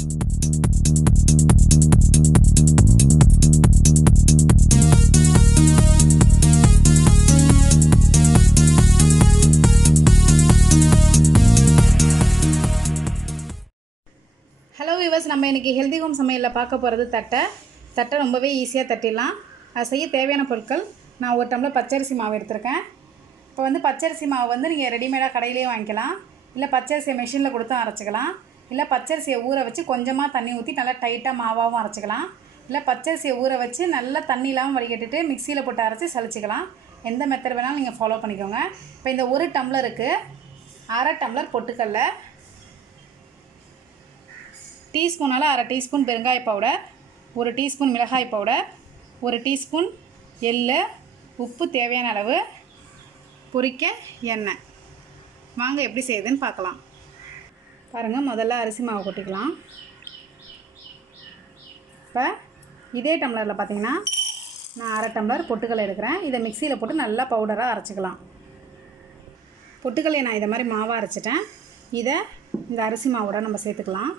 Hello viewers, நம்ம இன்றைக்கி healthy home சமையலில் பார்க்க போகிறது தட்டை ரொம்பவே ஈஸியாக தட்டிடலாம். அது செய்ய தேவையான பொருட்கள், நான் ஒரு டம்ளர் பச்சரிசி மாவு எடுத்திருக்கேன். இப்போ வந்து பச்சரிசி மாவு வந்து நீங்கள் ரெடிமேடாக கடையிலேயே வாங்கிக்கலாம், இல்லை பச்சரிசியை மிஷினில் கொடுத்தும் அரைச்சிக்கலாம், இல்லை பச்சரிசியை ஊற வச்சு கொஞ்சமாக தண்ணி ஊற்றி நல்லா டைட்டாக மாவாகவும் அரைச்சிக்கலாம், இல்லை பச்சரிசியை ஊற வச்சு நல்லா தண்ணி இல்லாமல் வடிகட்டிட்டு மிக்சியில் போட்டு அரைச்சி சலிச்சிக்கலாம். எந்த மெத்தட் வேணாலும் நீங்கள் ஃபாலோ பண்ணிக்கோங்க. இப்போ இந்த ஒரு டம்ளருக்கு அரை டம்ளர் பொட்டுக்கடலை, டீஸ்பூனால் அரை டீஸ்பூன் பெருங்காய பவுடர், ஒரு டீஸ்பூன் மிளகாய் பவுடர், ஒரு டீஸ்பூன் எள்ளு, உப்பு தேவையான அளவு, பொரிக்க எண்ணெய். வாங்க எப்படி செய்யுதுன்னு பார்க்கலாம். பாருங்கள், முதல்ல அரிசி மாவு கொட்டிக்கலாம். இப்போ இதே டம்ளரில் பார்த்திங்கன்னா நான் அரை டம்ளர் பொட்டுக்கடலை எடுக்கிறேன். இதை மிக்சியில் போட்டு நல்லா பவுடராக அரைச்சிக்கலாம். பொட்டுக்கடலையை நான் இதை மாதிரி மாவாக அரைச்சிட்டேன். இதை இந்த அரிசி மாவோட நம்ம சேர்த்துக்கலாம்.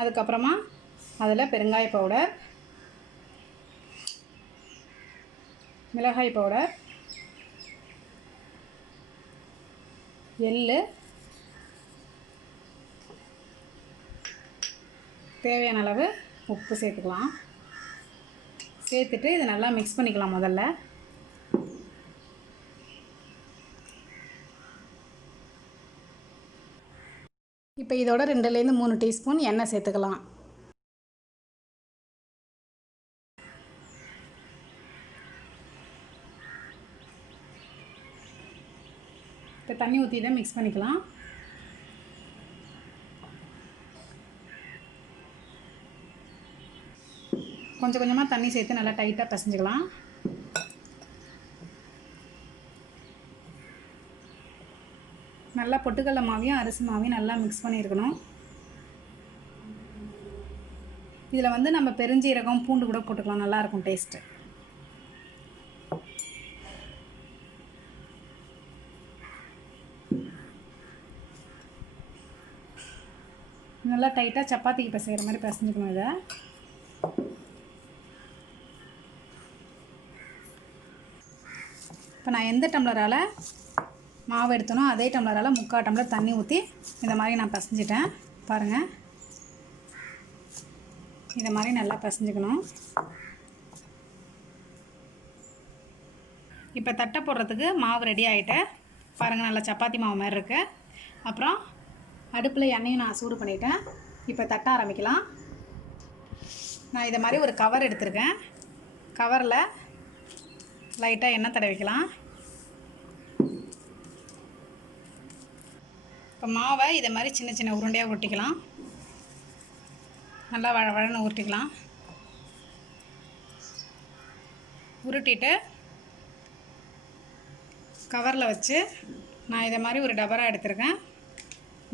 அதுக்கப்புறமா அதில் பெருங்காய பவுடர், மிளகாய் பவுடர், எள்ளு, தேவையான அளவு உப்பு சேர்த்துக்கலாம். சேர்த்துட்டு இதை நல்லா மிக்ஸ் பண்ணிக்கலாம். முதல்ல இப்போ இதோட 2லேருந்து 3 டீஸ்பூன் எண்ணெய் சேர்த்துக்கலாம். இப்போ தண்ணி ஊற்றி இதை மிக்ஸ் பண்ணிக்கலாம். கொஞ்சம் கொஞ்சமாக தண்ணி சேர்த்து நல்லா டைட்டாக பிசைஞ்சிக்கலாம். நல்லா பொட்டுக்கடலை மாவையும் அரிசி மாவையும் நல்லா மிக்ஸ் பண்ணியிருக்கணும். இதில் வந்து நம்ம பெருஞ்சீரகம், பூண்டு கூட போட்டுக்கலாம், நல்லாயிருக்கும் டேஸ்ட்டு. நல்லா டைட்டாக சப்பாத்திக்கு பிசைகிற மாதிரி பிசைஞ்சிக்கணும். இதை இப்போ நான் எந்த டம்ளரால் மாவு எடுத்தனோ அதே டம்ளரால் 3/4 டம்ளர் தண்ணி ஊற்றி இந்த மாதிரி நான் பிசைஞ்சிட்டேன். பாருங்கள், இதை மாதிரி நல்லா பிசைஞ்சிக்கணும். இப்போ தட்டை போடுறதுக்கு மாவு ரெடி ஆகிட்டு பாருங்கள், நல்லா சப்பாத்தி மாவு மாதிரி இருக்குது. அப்புறம் அடுப்பில் எண்ணெயும் நான் சூடு பண்ணிவிட்டேன். இப்போ தட்ட ஆரம்பிக்கலாம். நான் இதை மாதிரி ஒரு கவர் எடுத்திருக்கேன். கவரில் லைட்டாக எண்ணெய் தடவிக்கலாம். இப்போ மாவை இதை மாதிரி சின்ன சின்ன உருண்டையாக உருட்டிக்கலாம். நல்லா வழன்னு உருட்டிக்கலாம். உருட்டிட்டு கவரில் வச்சு நான் இதை மாதிரி ஒரு டபரா எடுத்திருக்கேன்.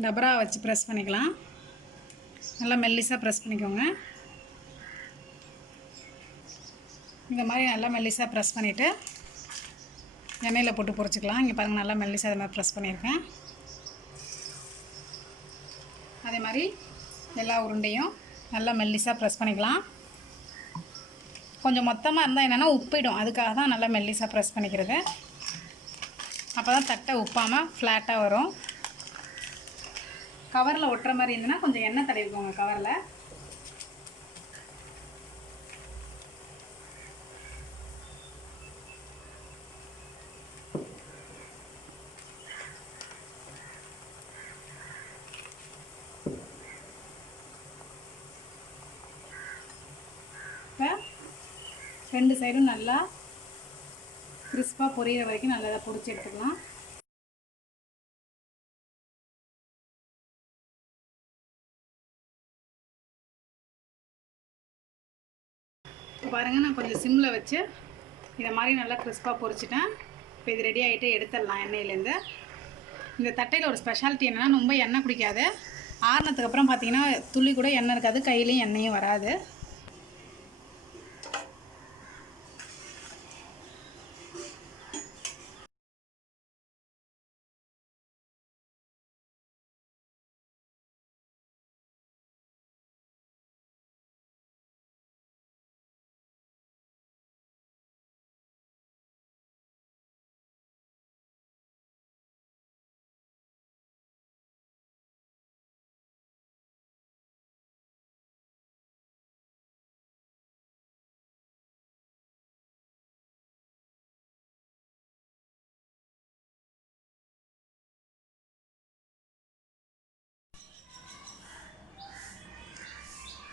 டபரா வச்சு ப்ரெஸ் பண்ணிக்கலாம். நல்லா மெல்லிஸாக ப்ரெஸ் பண்ணிக்கோங்க. இந்த மாதிரி நல்லா மெல்லிஸாக ப்ரெஸ் பண்ணிவிட்டு எண்ணெயில் போட்டு பொரிச்சிக்கலாம். இங்கே பாருங்கள், நல்லா மெல்லிஸாக அதை மாதிரி ப்ரெஸ் பண்ணியிருக்கேன். அதே மாதிரி எல்லா உருண்டையும் நல்லா மெல்லிஸாக ப்ரெஸ் பண்ணிக்கலாம். கொஞ்சம் மொத்தமாக இருந்தால் என்னென்னா உப்பிடும், அதுக்காக தான் நல்லா மெல்லிஸாக ப்ரெஸ் பண்ணிக்கிறது. அப்போ தான் தட்டை உப்பாமல் ஃப்ளாட்டாக வரும். கவரில் ஒட்டுற மாதிரி இருந்ததுன்னா கொஞ்சம் எண்ணெய் தடவிக்கோங்க கவரில். இப்போ 2 சைடும் நல்லா கிறிஸ்பாக பொரியிற வரைக்கும் நல்லா இதை பொரிச்சு எடுத்துக்கலாம். இப்போ பாருங்கள், நான் கொஞ்சம் சிம்மில் வச்சு இதை மாதிரி நல்லா கிறிஸ்பாக பொரிச்சிட்டேன். இப்போ இது ரெடி ஆகிட்டு எடுத்துடலாம் எண்ணெயிலேருந்து. இந்த தட்டையில் ஒரு ஸ்பெஷாலிட்டி என்னென்னா ரொம்ப எண்ணெய் குடிக்காது. ஆறுனதுக்கப்புறம் பார்த்திங்கன்னா துளி கூட எண்ணெய் இருக்காது, கையிலையும் எண்ணெயும் வராது.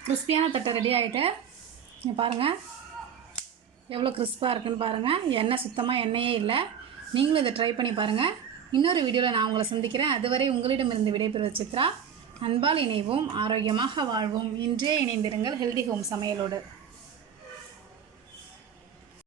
கிறிஸ்பியான தட்டை ரெடி ஆகிட்டு பாருங்கள் எவ்வளோ கிறிஸ்பாக இருக்குன்னு பாருங்கள். எண்ணெய் சுத்தமாக எண்ணெயே இல்லை. நீங்களும் இதை ட்ரை பண்ணி பாருங்கள். இன்னொரு வீடியோவில் நான் உங்களை சந்திக்கிறேன். அதுவரை உங்களிடமிருந்து விடைபெறுவது சித்ரா. அன்பால் இணைவோம், ஆரோக்கியமாக வாழ்வோம். இன்றே இணைந்திருங்கள் ஹெல்தி ஹோம் சமையலோடு.